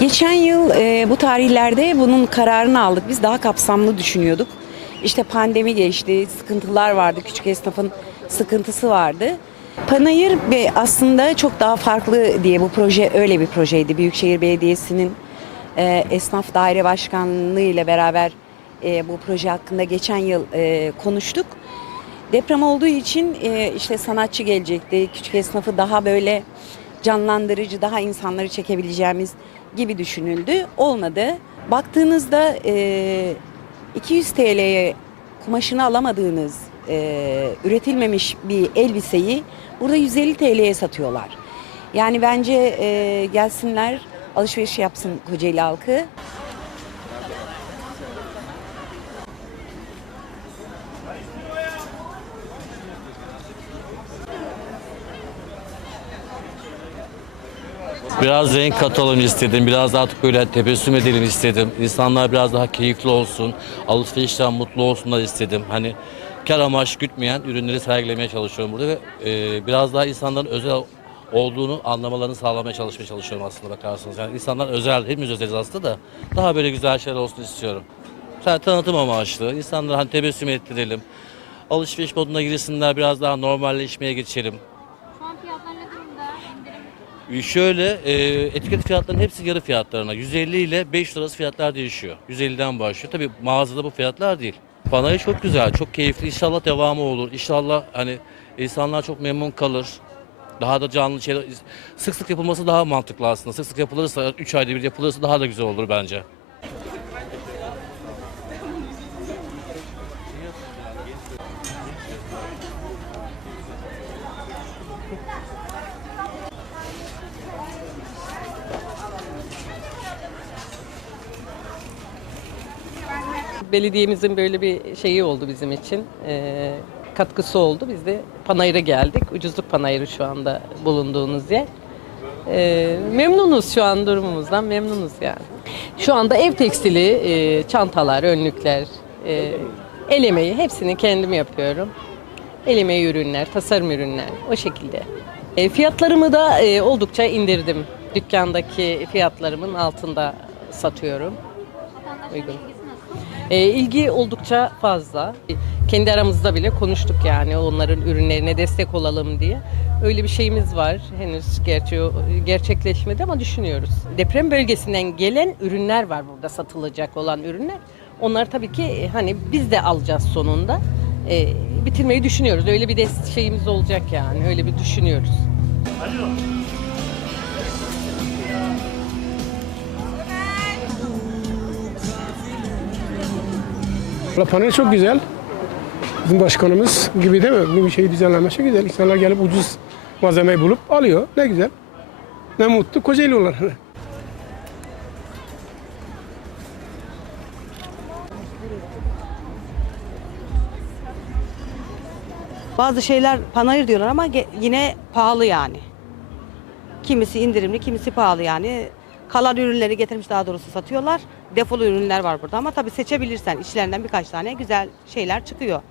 Geçen yıl e, bu tarihlerde bunun kararını aldık. Biz daha kapsamlı düşünüyorduk. İşte pandemi geçti, sıkıntılar vardı, küçük esnafın sıkıntısı vardı. Panayır aslında çok daha farklı diye bu proje öyle bir projeydi. Büyükşehir Belediyesi'nin e, esnaf daire başkanlığı ile beraber e, bu proje hakkında geçen yıl e, konuştuk. Deprem olduğu için e, işte sanatçı gelecekti. Küçük esnafı daha böyle canlandırıcı, daha insanları çekebileceğimiz gibi düşünüldü. Olmadı. Baktığınızda e, 200 TL'ye kumaşını alamadığınız e, üretilmemiş bir elbiseyi burada 150 TL'ye satıyorlar. Yani bence e, gelsinler alışveriş yapsın Kocaeli halkı. Biraz renk katalım istedim. Biraz artık böyle tebessüm edelim istedim. İnsanlar biraz daha keyifli olsun. Alışverişten mutlu olsunlar istedim. Hani kar amaç gütmeyen ürünleri sergilemeye çalışıyorum burada ve e, biraz daha insanların özel olduğunu anlamalarını sağlamaya çalışmaya çalışıyorum aslında bakarsanız. Yani insanlar özel, hepimiz özeliz aslında da daha böyle güzel şeyler olsun istiyorum. Sen tanıtım amaçlı. İnsanları hani tebessüm ettirelim. Alışveriş moduna girsinler, biraz daha normalleşmeye geçelim. Şu an fiyatlar ne durumda? İndirim Şöyle e, etiket fiyatlarının hepsi yarı fiyatlarına. 150 ile 5 arası fiyatlar değişiyor. 150'den başlıyor. Tabii mağazada bu fiyatlar değil. Panayır çok güzel, çok keyifli. İnşallah devamı olur. İnşallah hani insanlar çok memnun kalır. Daha da canlı şeyler sık sık yapılması daha mantıklı aslında. Sık sık yapılırsa 3 ayda bir yapılırsa daha da güzel olur bence. Belediyemizin böyle bir şeyi oldu bizim için. Ee, katkısı oldu. Biz de Panayır'a geldik. Ucuzluk Panayırı şu anda bulunduğunuz yer. Ee, memnunuz şu an durumumuzdan memnunuz yani. Şu anda ev tekstili, e, çantalar, önlükler, e, el emeği hepsini kendim yapıyorum. El emeği ürünler, tasarım ürünler o şekilde. E, fiyatlarımı da e, oldukça indirdim. Dükkandaki fiyatlarımın altında satıyorum. Uygun. E, ilgi oldukça fazla. Kendi aramızda bile konuştuk yani onların ürünlerine destek olalım diye. Öyle bir şeyimiz var. Henüz gerçi gerçekleşmedi ama düşünüyoruz. Deprem bölgesinden gelen ürünler var burada satılacak olan ürünler. Onlar tabii ki e, hani biz de alacağız sonunda. E, bitirmeyi düşünüyoruz. Öyle bir de şeyimiz olacak yani. Öyle bir düşünüyoruz. Valla panel çok güzel. Bizim başkanımız gibi değil mi? Bir şey düzenlenmesi güzel. İnsanlar gelip ucuz malzemeyi bulup alıyor. Ne güzel. Ne mutlu Kocaeli olan. Bazı şeyler panayır diyorlar ama yine pahalı yani. Kimisi indirimli, kimisi pahalı yani. Kalan ürünleri getirmiş daha doğrusu satıyorlar. Defolu ürünler var burada ama tabii seçebilirsen içlerinden birkaç tane güzel şeyler çıkıyor.